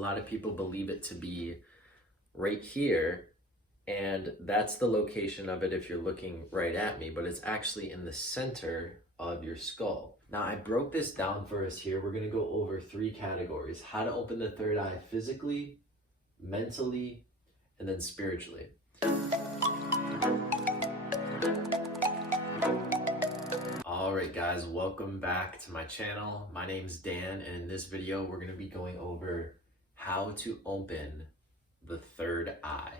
lot of people believe it to be right here, and that's the location of it if you're looking right at me, but it's actually in the center of your skull. Now, I broke this down for us here. We're going to go over 3 categories: how to open the third eye physically, mentally, and then spiritually. All right, guys, welcome back to my channel. My name's Dan, and in this video, we're going to be going over how to open the third eye.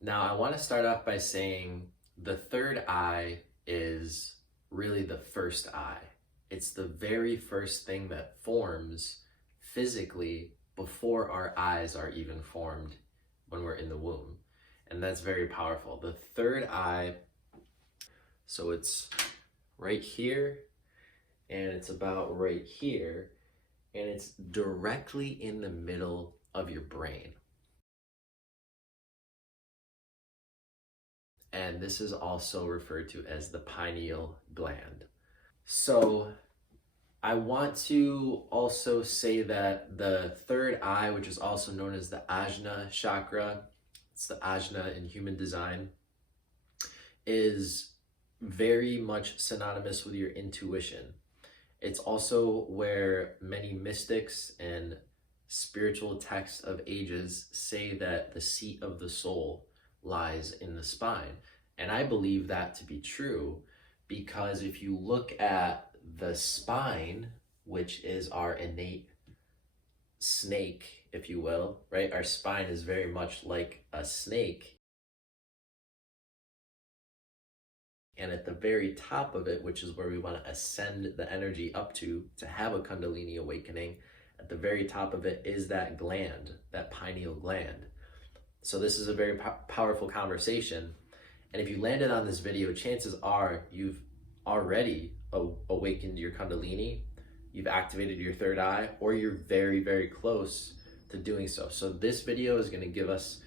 Now, I want to start off by saying the third eye is really the first eye. It's the very first thing that forms physically before our eyes are even formed when we're in the womb. And that's very powerful. The third eye, so it's right here, and it's about right here, and it's directly in the middle of your brain. And this is also referred to as the pineal gland. So I want to also say that the third eye, which is also known as the Ajna chakra, it's the Ajna in human design, is very much synonymous with your intuition. It's also where many mystics and spiritual texts of ages say that the seat of the soul lies in the spine. And I believe that to be true, because if you look at the spine, which is our innate snake, if you will, right? Our spine is very much like a snake. And at the very top of it, which is where we want to ascend the energy up to have a Kundalini awakening, at the very top of it is that gland, that pineal gland. So this is a very powerful conversation. And if you landed on this video, chances are you've already awakened your Kundalini, you've activated your third eye, or you're very, very close to doing so. So this video is going to give us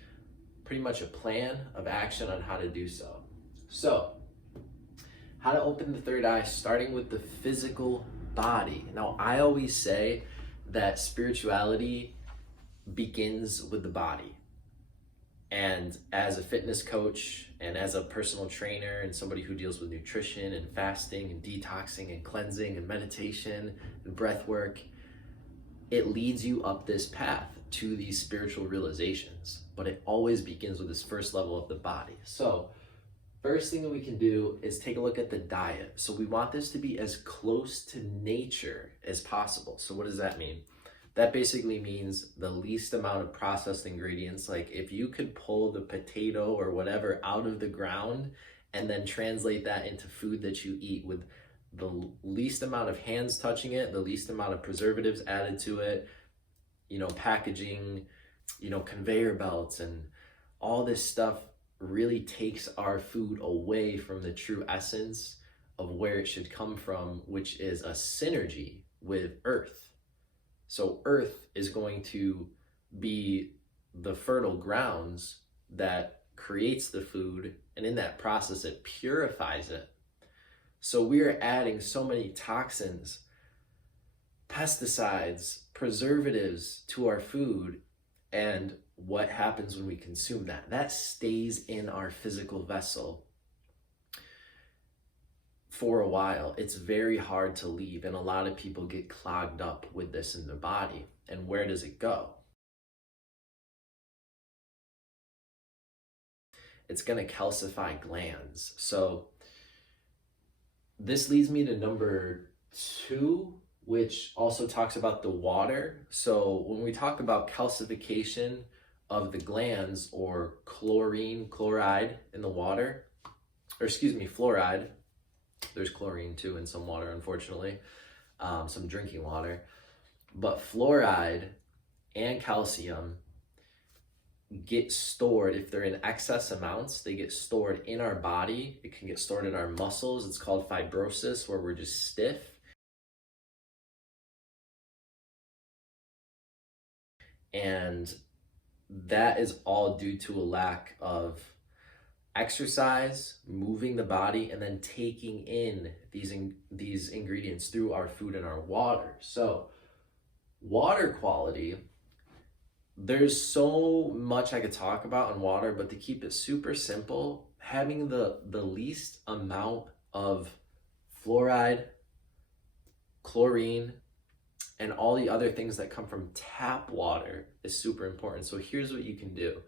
pretty much a plan of action on how to do so. So, how to open the third eye, starting with the physical body. Now, I always say that spirituality begins with the body. And as a fitness coach and as a personal trainer and somebody who deals with nutrition and fasting and detoxing and cleansing and meditation and breath work, it leads you up this path to these spiritual realizations. But it always begins with this first level of the body. So first thing that we can do is take a look at the diet. So we want this to be as close to nature as possible. So what does that mean? That basically means the least amount of processed ingredients. Like if you could pull the potato or whatever out of the ground and then translate that into food that you eat with the least amount of hands touching it, the least amount of preservatives added to it, packaging, conveyor belts and all this stuff really takes our food away from the true essence of where it should come from, which is a synergy with Earth. So Earth is going to be the fertile grounds that creates the food, and in that process, it purifies it. So we are adding so many toxins, pesticides, preservatives to our food, and what happens when we consume that? That stays in our physical vessel for a while. It's very hard to leave, and a lot of people get clogged up with this in their body. And where does it go? It's going to calcify glands. So this leads me to number 2, which also talks about the water. So when we talk about calcification of the glands, or chloride in the water, fluoride, there's chlorine too in some water, unfortunately, some drinking water, but fluoride and calcium get stored. If they're in excess amounts, they get stored in our body. It can get stored in our muscles. It's called fibrosis, where we're just stiff. And that is all due to a lack of exercise, moving the body, and then taking in these ingredients through our food and our water. So water quality There's so much I could talk about on water, but to keep it super simple, having the least amount of fluoride, chlorine, and all the other things that come from tap water is super important. So here's what you can do.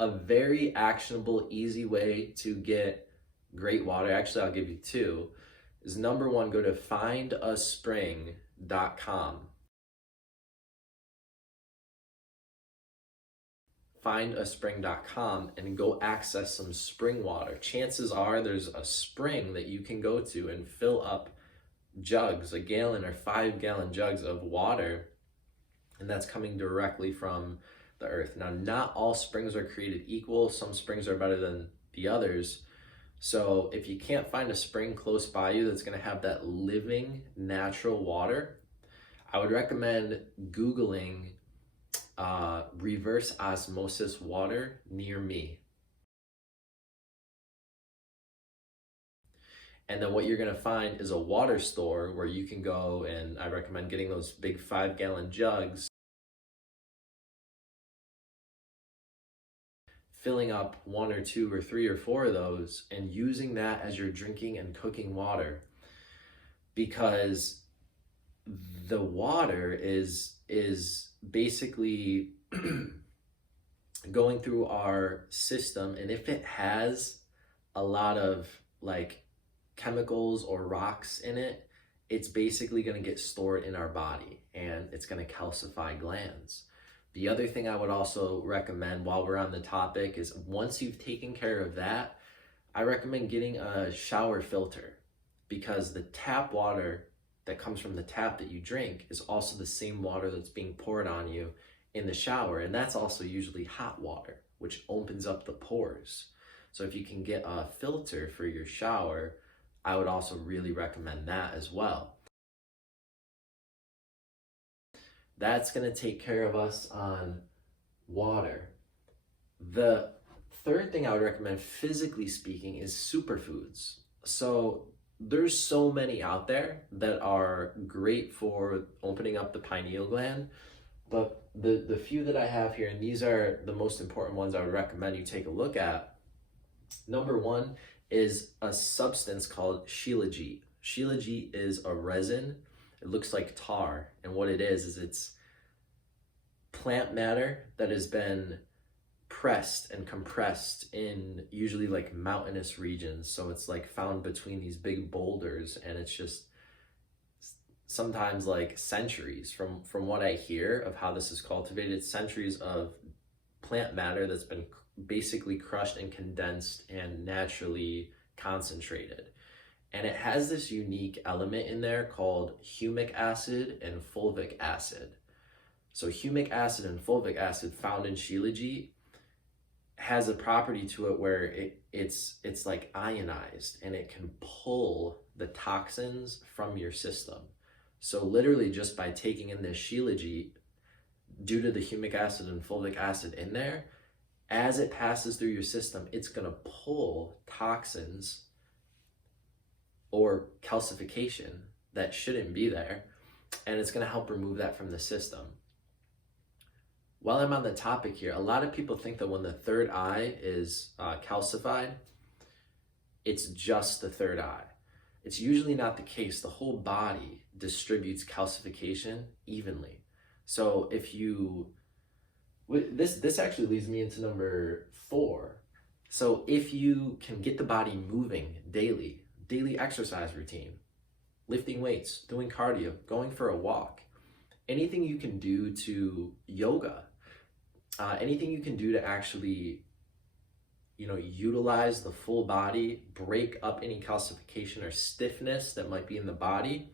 A very actionable, easy way to get great water, actually I'll give you two, is number one, go to findaspring.com. Findaspring.com and go access some spring water. Chances are there's a spring that you can go to and fill up jugs, a gallon or 5-gallon jugs of water, and that's coming directly from the earth. Now, not all springs are created equal. Some springs are better than the others. So if you can't find a spring close by you that's going to have that living natural water, I would recommend Googling reverse osmosis water near me. And then what you're going to find is a water store where you can go, and I recommend getting those big 5-gallon jugs, filling up 1 or 2 or 3 or 4 of those and using that as your drinking and cooking water, because the water is basically going through our system, and if it has a lot of like chemicals or rocks in it, it's basically going to get stored in our body and it's going to calcify glands. The other thing I would also recommend while we're on the topic is, once you've taken care of that, I recommend getting a shower filter, because the tap water that comes from the tap that you drink is also the same water that's being poured on you in the shower, and that's also usually hot water, which opens up the pores. So if you can get a filter for your shower, I would also really recommend that as well. That's going to take care of us on water. The third thing I would recommend, physically speaking, is superfoods. So there's so many out there that are great for opening up the pineal gland, but the few that I have here, and these are the most important ones I would recommend you take a look at. Number one is a substance called shilajit. Shilajit is a resin. It looks like tar, and what it is it's plant matter that has been pressed and compressed in usually like mountainous regions. So it's like found between these big boulders, and it's just sometimes like centuries, from what I hear of how this is cultivated, centuries of plant matter that's been basically crushed and condensed and naturally concentrated. And it has this unique element in there called humic acid and fulvic acid. So humic acid and fulvic acid found in shilajit has a property to it where it's like ionized, and it can pull the toxins from your system. So literally just by taking in this shilajit, due to the humic acid and fulvic acid in there, as it passes through your system, it's going to pull toxins or calcification that shouldn't be there, and it's going to help remove that from the system. While I'm on the topic here, a lot of people think that when the third eye is calcified, it's just the third eye. It's usually not the case. The whole body distributes calcification evenly. So if you, this actually leads me into number 4. So if you can get the body moving daily exercise routine, lifting weights, doing cardio, going for a walk, anything you can do to yoga, anything you can do to actually, utilize the full body, break up any calcification or stiffness that might be in the body,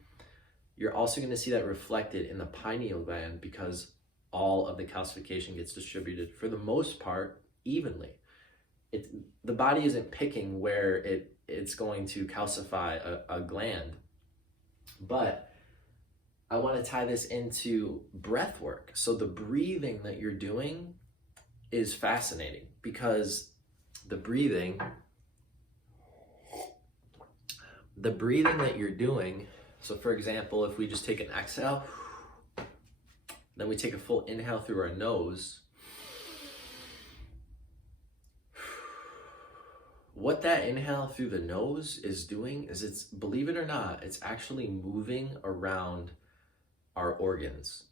you're also going to see that reflected in the pineal gland, because all of the calcification gets distributed, for the most part, evenly. The body isn't picking where it's going to calcify a gland. But I want to tie this into breath work. So the breathing that you're doing is fascinating, because the breathing that you're doing, so for example, if we just take an exhale, Then we take a full inhale through our nose. What that inhale through the nose is doing is, it's, believe it or not, it's actually moving around our organs.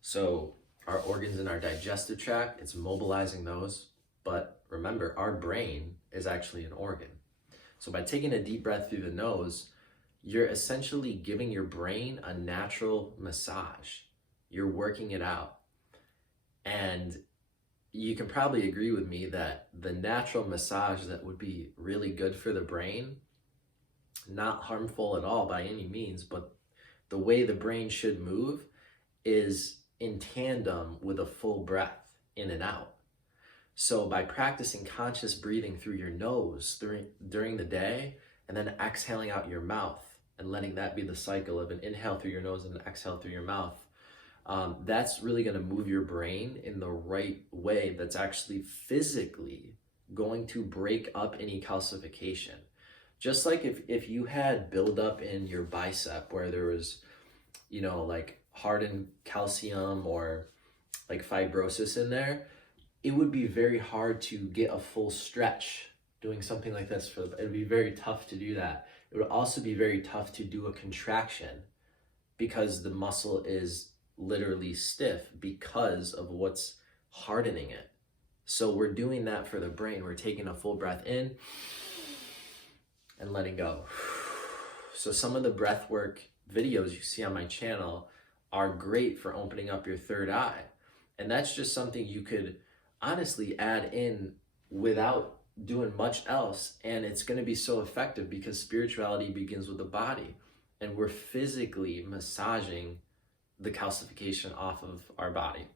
So our organs in our digestive tract, it's mobilizing those. But remember, our brain is actually an organ. So by taking a deep breath through the nose, you're essentially giving your brain a natural massage. You're working it out. And you can probably agree with me that the natural massage that would be really good for the brain, not harmful at all by any means, but the way the brain should move is in tandem with a full breath in and out. So by practicing conscious breathing through your nose during the day, and then exhaling out your mouth and letting that be the cycle of an inhale through your nose and an exhale through your mouth, that's really going to move your brain in the right way. That's actually physically going to break up any calcification. Just like if you had buildup in your bicep where there was, like hardened calcium or like fibrosis in there, it would be very hard to get a full stretch doing something like this. It would be very tough to do that. It would also be very tough to do a contraction because the muscle is literally stiff because of what's hardening it. So we're doing that for the brain. We're taking a full breath in and letting go. So some of the breath work videos you see on my channel are great for opening up your third eye. And that's just something you could honestly add in without doing much else. And it's going to be so effective because spirituality begins with the body. And we're physically massaging the calcification off of our body.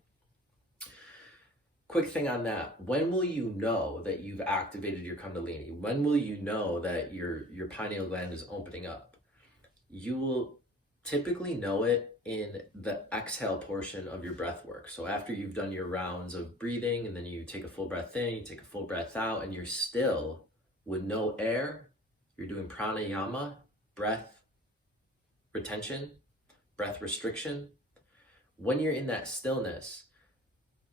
Quick thing on that. When will you know that you've activated your Kundalini? When will you know that your pineal gland is opening up? You will typically know it in the exhale portion of your breath work. So after you've done your rounds of breathing and then you take a full breath in, you take a full breath out, and you're still with no air, you're doing pranayama, breath retention, breath restriction. When you're in that stillness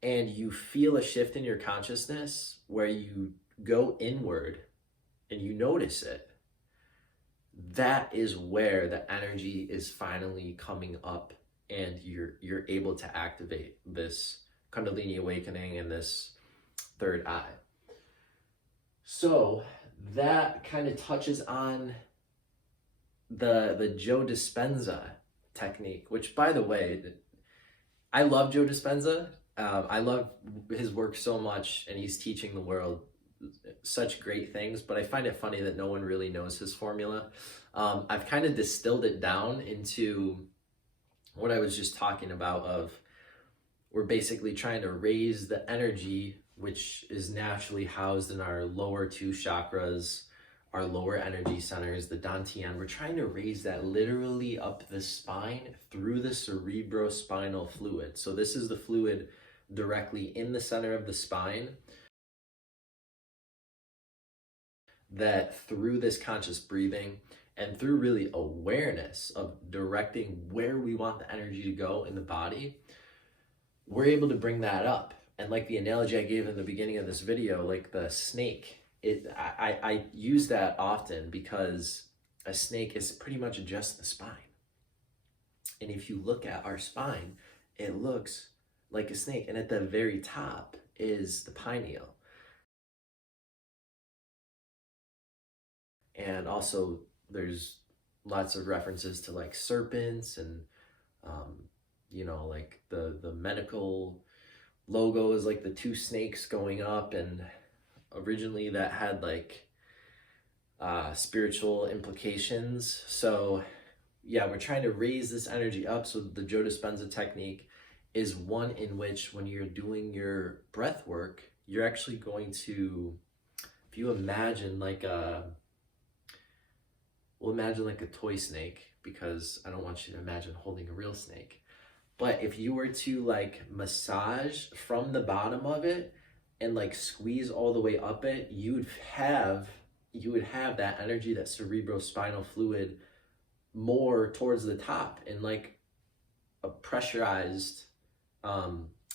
and you feel a shift in your consciousness where you go inward and you notice it, that is where the energy is finally coming up and you're able to activate this Kundalini awakening and this third eye. So that kind of touches on the Joe Dispenza technique, which, by the way, I love Joe Dispenza. I love his work so much, and he's teaching the world such great things, but I find it funny that no one really knows his formula. I've kind of distilled it down into what I was just talking about of we're basically trying to raise the energy, which is naturally housed in our lower two chakras, our lower energy centers, the dantian. We're trying to raise that literally up the spine through the cerebrospinal fluid. So this is the fluid directly in the center of the spine that through this conscious breathing and through really awareness of directing where we want the energy to go in the body, we're able to bring that up. And like the analogy I gave in the beginning of this video, like the snake, I use that often because a snake is pretty much just the spine. And if you look at our spine, it looks like a snake. And at the very top is the pineal. And also there's lots of references to like serpents and, like the medical logo is like the two snakes going up, and originally that had like spiritual implications. So yeah, we're trying to raise this energy up. So the Joe Dispenza technique is one in which when you're doing your breath work, you're actually going to, if you imagine like we'll imagine like a toy snake, because I don't want you to imagine holding a real snake. But if you were to like massage from the bottom of it and like squeeze all the way up it, you would have that energy, that cerebrospinal fluid, more towards the top in like a pressurized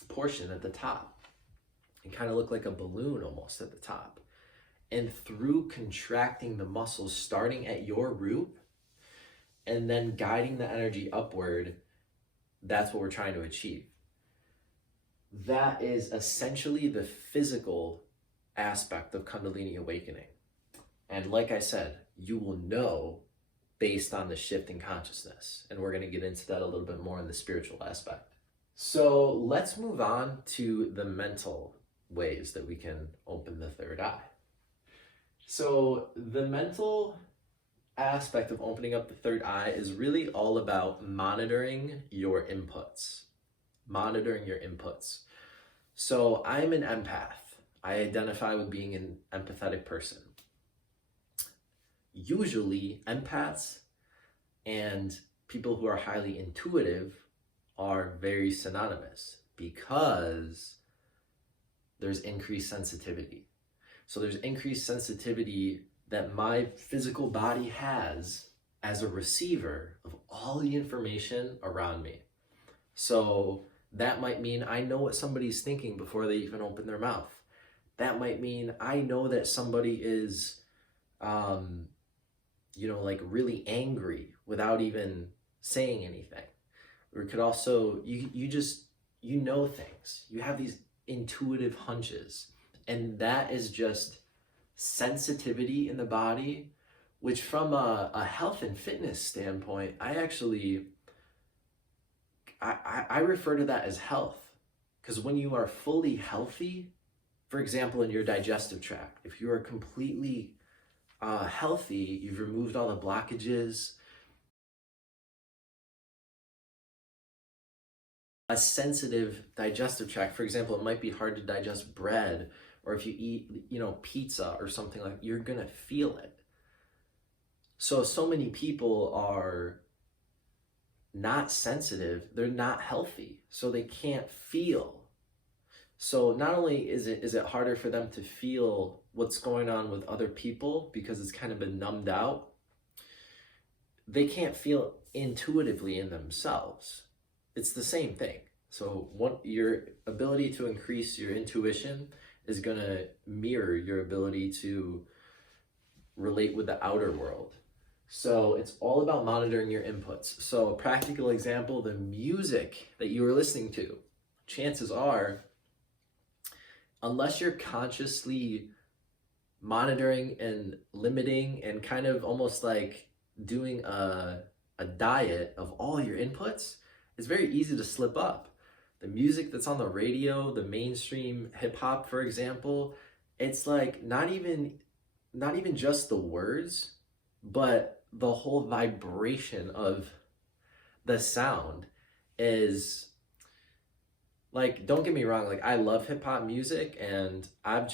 portion at the top, and kind of look like a balloon almost at the top. And through contracting the muscles, starting at your root and then guiding the energy upward, that's what we're trying to achieve. That is essentially the physical aspect of Kundalini awakening. And like I said, you will know based on the shift in consciousness. And we're going to get into that a little bit more in the spiritual aspect. So let's move on to the mental ways that we can open the third eye. So the mental aspect of opening up the third eye is really all about monitoring your inputs. Monitoring your inputs. So I'm an empath. I identify with being an empathetic person. Usually empaths and people who are highly intuitive are very synonymous because there's increased sensitivity. So there's increased sensitivity that my physical body has as a receiver of all the information around me. So that might mean I know what somebody's thinking before they even open their mouth. That might mean I know that somebody is, like really angry without even saying anything. Or it could also, you know things. You have these intuitive hunches. And that is just sensitivity in the body, which from a health and fitness standpoint, I refer to that as health. Because when you are fully healthy, for example, in your digestive tract, if you are completely healthy, you've removed all the blockages. A sensitive digestive tract, for example, it might be hard to digest bread, or if you eat, pizza or something like that, you're gonna feel it. So many people are not sensitive, they're not healthy, so they can't feel. So not only is it harder for them to feel what's going on with other people because it's kind of been numbed out, they can't feel intuitively in themselves. It's the same thing. So your ability to increase your intuition is going to mirror your ability to relate with the outer world. So it's all about monitoring your inputs. So a practical example, the music that you were listening to, chances are, unless you're consciously monitoring and limiting and kind of almost like doing a diet of all your inputs, it's very easy to slip up. The music that's on the radio, the mainstream hip hop, for example, it's like not even just the words, but the whole vibration of the sound is like, don't get me wrong, like I love hip hop music, and I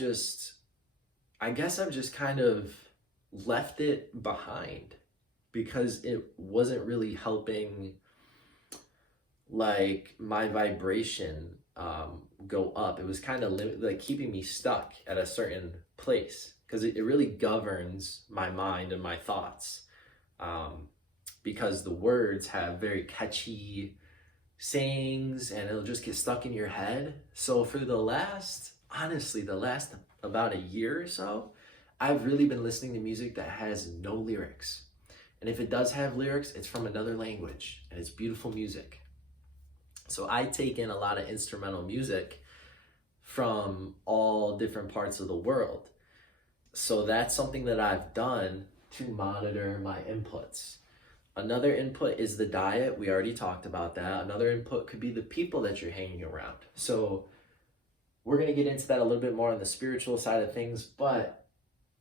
guess I've just kind of left it behind because it wasn't really helping like my vibration go up. It was kind of like keeping me stuck at a certain place because it really governs my mind and my thoughts, because the words have very catchy sayings and it'll just get stuck in your head. So for the last about a year or so, I've really been listening to music that has no lyrics. And if it does have lyrics, it's from another language and it's beautiful music. So I take in a lot of instrumental music from all different parts of the world. So that's something that I've done to monitor my inputs. Another input is the diet. We already talked about that. Another input could be the people that you're hanging around. So we're going to get into that a little bit more on the spiritual side of things, but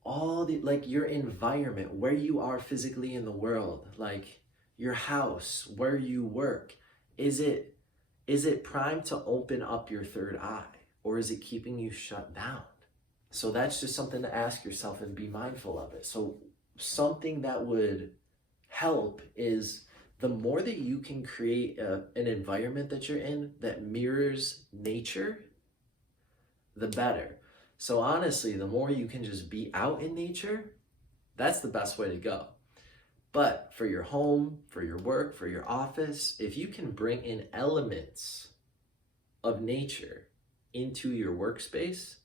your environment, where you are physically in the world, like your house, where you work, is it primed to open up your third eye, or is it keeping you shut down? So that's just something to ask yourself and be mindful of it. So something that would help is the more that you can create an environment that you're in that mirrors nature, the better. So honestly, the more you can just be out in nature, that's the best way to go. But for your home, for your work, for your office, if you can bring in elements of nature into your workspace,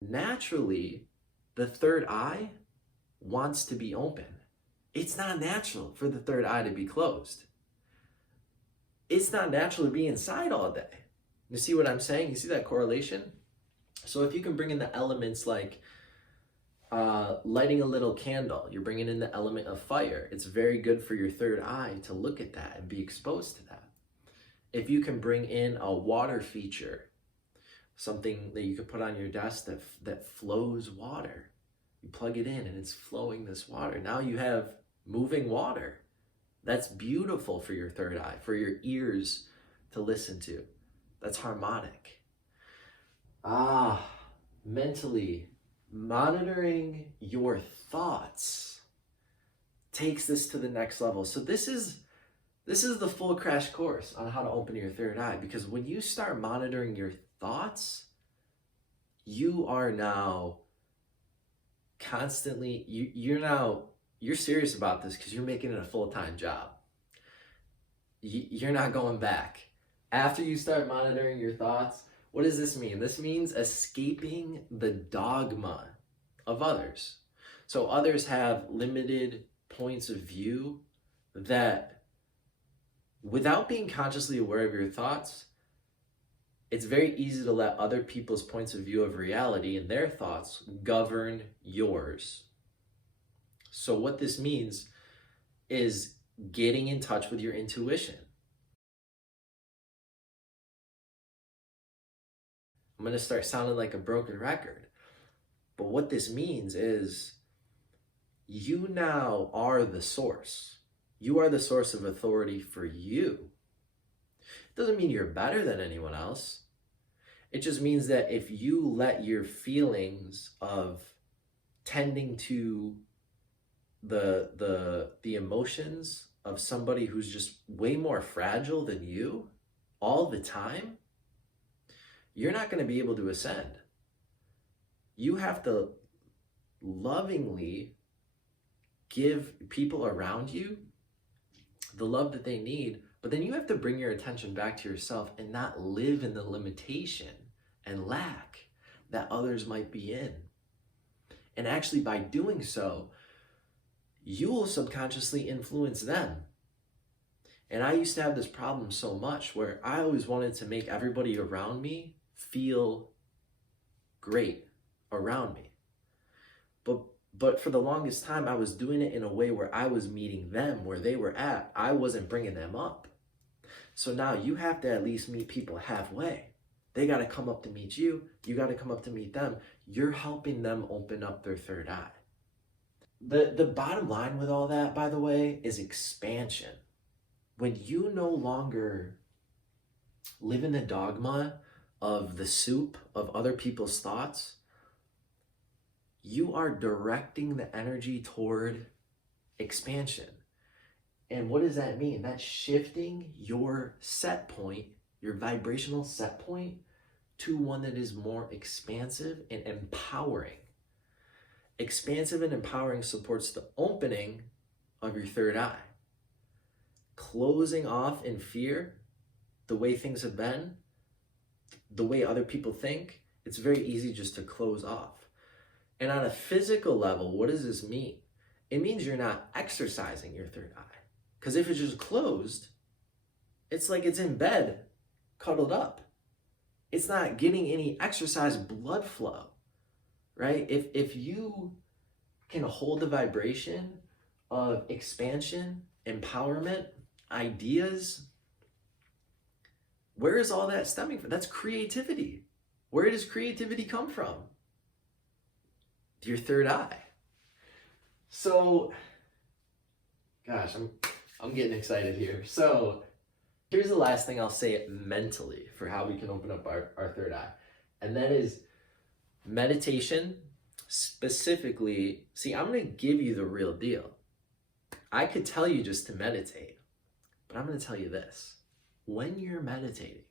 naturally, the third eye wants to be open. It's not natural for the third eye to be closed. It's not natural to be inside all day. You see what I'm saying? You see that correlation? So if you can bring in the elements like lighting a little candle, you're bringing in the element of fire. It's very good for your third eye to look at that and be exposed to that. If you can bring in a water feature, something that you could put on your desk that flows water, you plug it in and it's flowing this water. Now you have moving water. That's beautiful for your third eye, for your ears to listen to. That's harmonic. Mentally, monitoring your thoughts takes this to the next level. So this is the full crash course on how to open your third eye, because when you start monitoring your thoughts, you are now constantly, you're serious about this because you're making it a full-time job. You're not going back. After you start monitoring your thoughts, what does this mean? This means escaping the dogma of others. So others have limited points of view that, without being consciously aware of your thoughts, it's very easy to let other people's points of view of reality and their thoughts govern yours. So what this means is getting in touch with your intuition. I'm going to start sounding like a broken record. But what this means is you now are the source. You are the source of authority for you. It doesn't mean you're better than anyone else. It just means that if you let your feelings of tending to the emotions of somebody who's just way more fragile than you all the time, you're not going to be able to ascend. You have to lovingly give people around you the love that they need, but then you have to bring your attention back to yourself and not live in the limitation and lack that others might be in. And actually, by doing so, you will subconsciously influence them. And I used to have this problem so much where I always wanted to make everybody around me feel great around me. But for the longest time, I was doing it in a way where I was meeting them where they were at. I wasn't bringing them up. So now you have to at least meet people halfway. They got to come up to meet you. You got to come up to meet them. You're helping them open up their third eye. The bottom line with all that, by the way, is expansion. When you no longer live in the dogma of the soup of other people's thoughts, you are directing the energy toward expansion. And what does that mean? That's shifting your set point, your vibrational set point, to one that is more expansive and empowering. Expansive and empowering supports the opening of your third eye. Closing off in fear, the way things have been, the way other people think, it's very easy just to close off. And on a physical level, what does this mean? It means you're not exercising your third eye. Because if it's just closed, it's like it's in bed, cuddled up. It's not getting any exercise blood flow, right? If you can hold the vibration of expansion, empowerment, ideas, where is all that stemming from? That's creativity. Where does creativity come from? Your third eye. So, gosh, I'm getting excited here. So, here's the last thing I'll say mentally for how we can open up our third eye. And that is meditation, specifically. See, I'm going to give you the real deal. I could tell you just to meditate, but I'm going to tell you this. when you're meditating,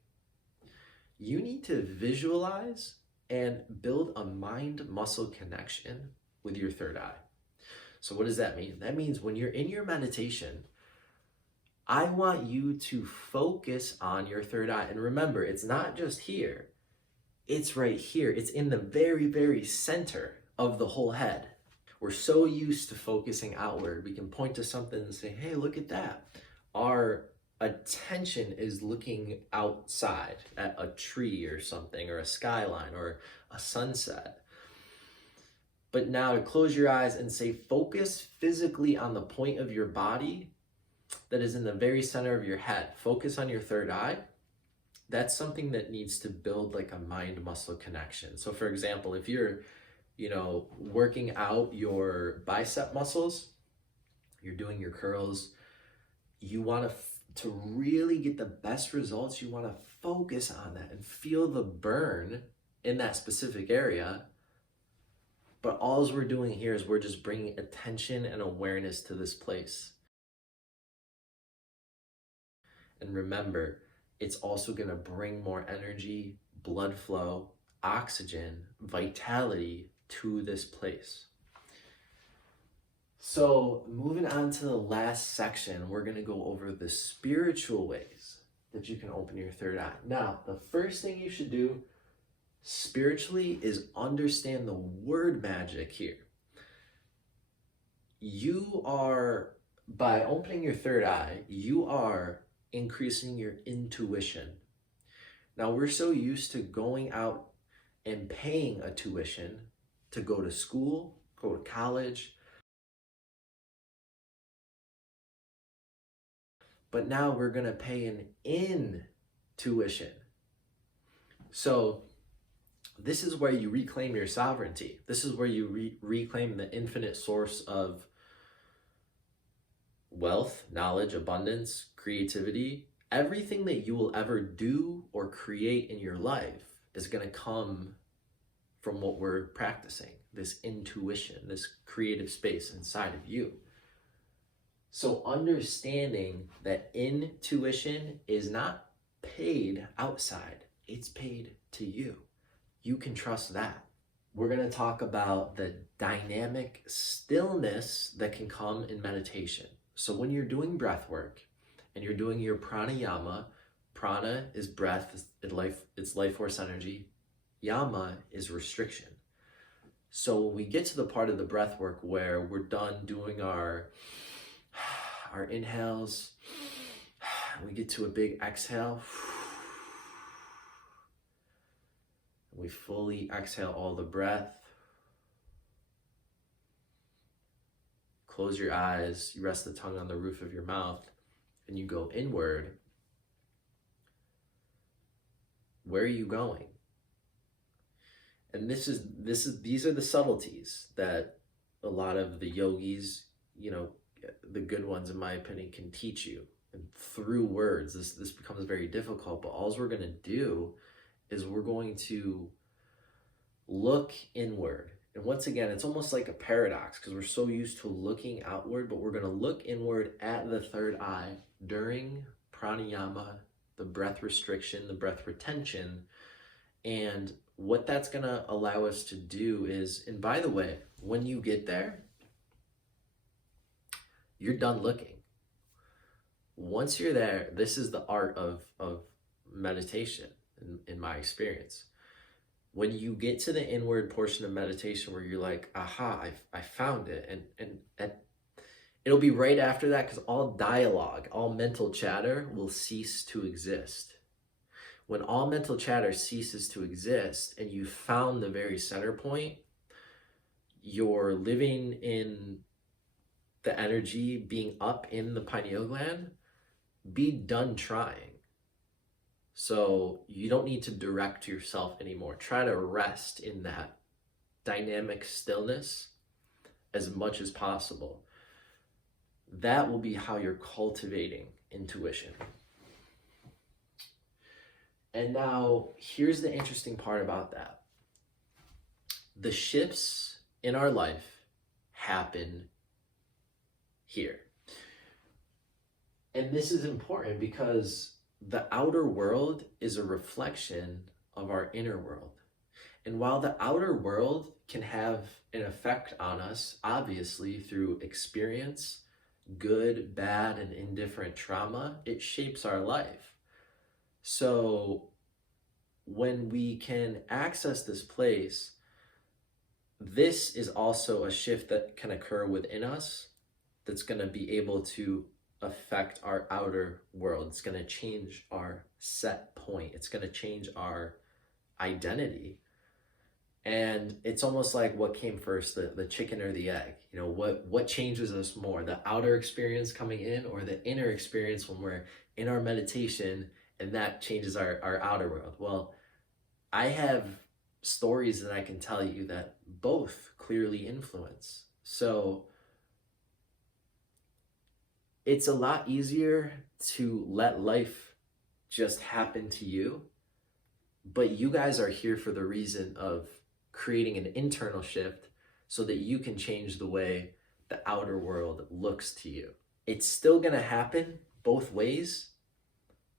you need to visualize and build a mind-muscle connection with your third eye. So what does that mean? That means when you're in your meditation, I want you to focus on your third eye. And remember, it's not just here. It's right here. It's in the very, very center of the whole head. We're so used to focusing outward. We can point to something and say, hey, look at that. Our attention is looking outside at a tree or something, or a skyline or a sunset. But now to close your eyes and say, focus physically on the point of your body that is in the very center of your head. Focus on your third eye. That's something that needs to build like a mind-muscle connection. So for example, if you're, working out your bicep muscles, you're doing your curls, you want to really get the best results, you want to focus on that and feel the burn in that specific area. But all we're doing here is we're just bringing attention and awareness to this place. And remember, it's also going to bring more energy, blood flow, oxygen, vitality to this place. So moving on to the last section, we're going to go over the spiritual ways that you can open your third eye. Now, the first thing you should do spiritually is understand the word magic here. You are, by opening your third eye, you are increasing your intuition. Now, we're so used to going out and paying a tuition to go to school, go to college. But now we're going to pay an intuition. So this is where you reclaim your sovereignty. This is where you reclaim the infinite source of wealth, knowledge, abundance, creativity. Everything that you will ever do or create in your life is going to come from what we're practicing, this intuition, this creative space inside of you. So understanding that intuition is not paid outside, it's paid to you. You can trust that. We're going to talk about the dynamic stillness that can come in meditation. So when you're doing breath work and you're doing your pranayama, prana is breath, it's life force energy. Yama is restriction. So when we get to the part of the breath work where we're done doing our inhales, we get to a big exhale. We fully exhale all the breath. Close your eyes, you rest the tongue on the roof of your mouth, and you go inward. Where are you going? And these are the subtleties that a lot of the yogis, the good ones in my opinion, can teach you. And through words, this becomes very difficult, but all we're going to do is we're going to look inward. And once again, it's almost like a paradox because we're so used to looking outward, but we're going to look inward at the third eye during pranayama, the breath restriction, the breath retention. And what that's going to allow us to do is, and by the way, when you get there, you're done looking. Once you're there, this is the art of meditation in my experience. When you get to the inward portion of meditation where you're like, aha, I found it. And it'll be right after that because all dialogue, all mental chatter will cease to exist. When all mental chatter ceases to exist and you found the very center point, you're living in the energy, being up in the pineal gland, be done trying. So you don't need to direct yourself anymore. Try to rest in that dynamic stillness as much as possible. That will be how you're cultivating intuition. And now here's the interesting part about that. The shifts in our life happen here. And this is important because the outer world is a reflection of our inner world. And while the outer world can have an effect on us, obviously through experience, good, bad, and indifferent trauma, it shapes our life. So when we can access this place, this is also a shift that can occur within us that's going to be able to affect our outer world. It's going to change our set point. It's going to change our identity. And it's almost like what came first, the chicken or the egg. You know, what changes us more, the outer experience coming in or the inner experience when we're in our meditation and that changes our outer world? Well, I have stories that I can tell you that both clearly influence. So it's a lot easier to let life just happen to you, but you guys are here for the reason of creating an internal shift so that you can change the way the outer world looks to you. It's still gonna happen both ways,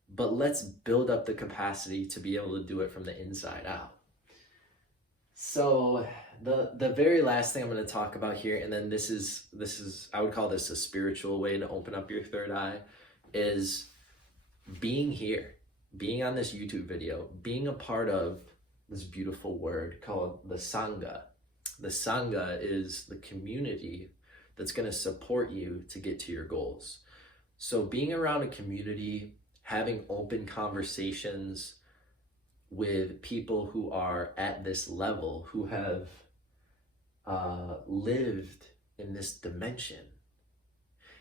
but let's build up the capacity to be able to do it from the inside out. So the very last thing I'm going to talk about here, and then this is I would call this a spiritual way to open up your third eye, is being here, being on this YouTube video, being a part of this beautiful word called the Sangha. The Sangha is the community that's going to support you to get to your goals. So being around a community, having open conversations with people who are at this level, who have lived in this dimension,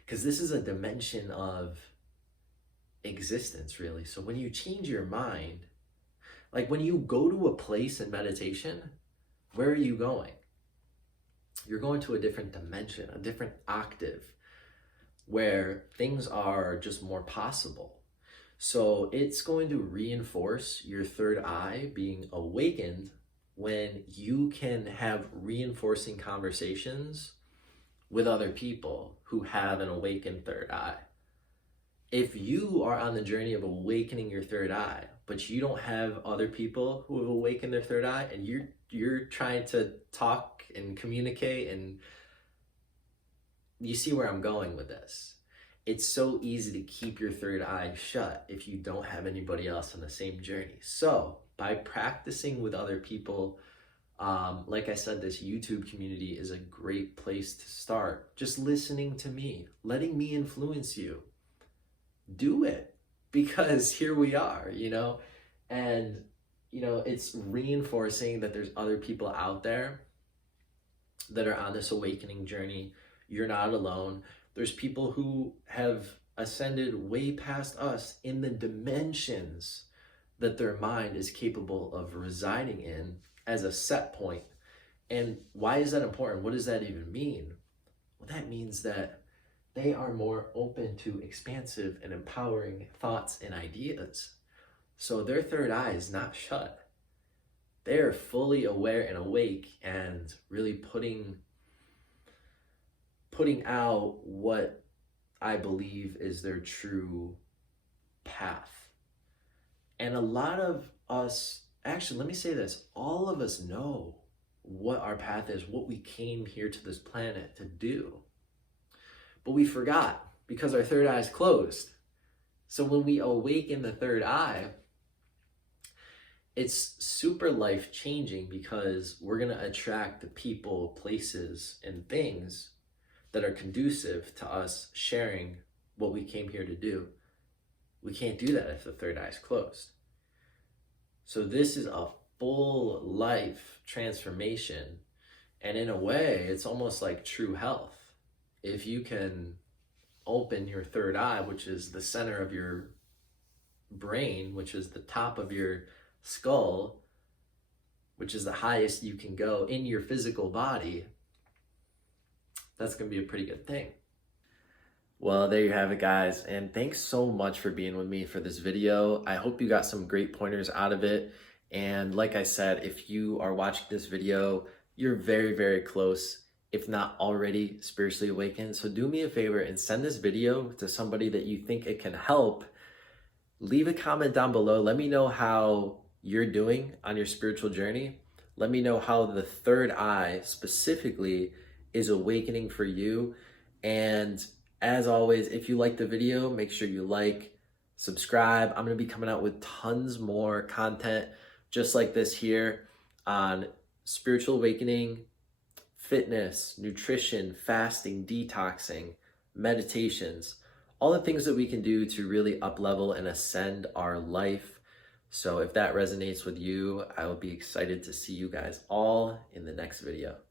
because this is a dimension of existence, really. So when you change your mind, like when you go to a place in meditation, where are you going? You're going to a different dimension, a different octave, where things are just more possible. So it's going to reinforce your third eye being awakened when you can have reinforcing conversations with other people who have an awakened third eye. If you are on the journey of awakening your third eye, but you don't have other people who have awakened their third eye, and you're trying to talk and communicate, and you see where I'm going with this. It's so easy to keep your third eye shut if you don't have anybody else on the same journey. So by practicing with other people, like I said, this YouTube community is a great place to start. Just listening to me, letting me influence you. Do it, because here we are, you know, and, you know, it's reinforcing that there's other people out there that are on this awakening journey. You're not alone. There's people who have ascended way past us in the dimensions that their mind is capable of residing in as a set point. And why is that important? What does that even mean? Well, that means that they are more open to expansive and empowering thoughts and ideas. So their third eye is not shut. They are fully aware and awake and really putting out what I believe is their true path. And a lot of us, actually, let me say this, all of us know what our path is, what we came here to this planet to do. But we forgot because our third eye is closed. So when we awaken the third eye, it's super life-changing because we're going to attract the people, places, and things that are conducive to us sharing what we came here to do. We can't do that if the third eye is closed. So this is a full life transformation. And in a way, it's almost like true health. If you can open your third eye, which is the center of your brain, which is the top of your skull, which is the highest you can go in your physical body, that's going to be a pretty good thing. Well, there you have it, guys. And thanks so much for being with me for this video. I hope you got some great pointers out of it. And like I said, if you are watching this video, you're very, very close, if not already spiritually awakened. So do me a favor and send this video to somebody that you think it can help leave a comment down below. Let me know how you're doing on your spiritual journey. Let me know how the third eye specifically is awakening for you. And as always, if you like the video, make sure you like, subscribe. I'm going to be coming out with tons more content just like this here on spiritual awakening, fitness, nutrition, fasting, detoxing, meditations, all the things that we can do to really up level and ascend our life. So if that resonates with you, I will be excited to see you guys all in the next video.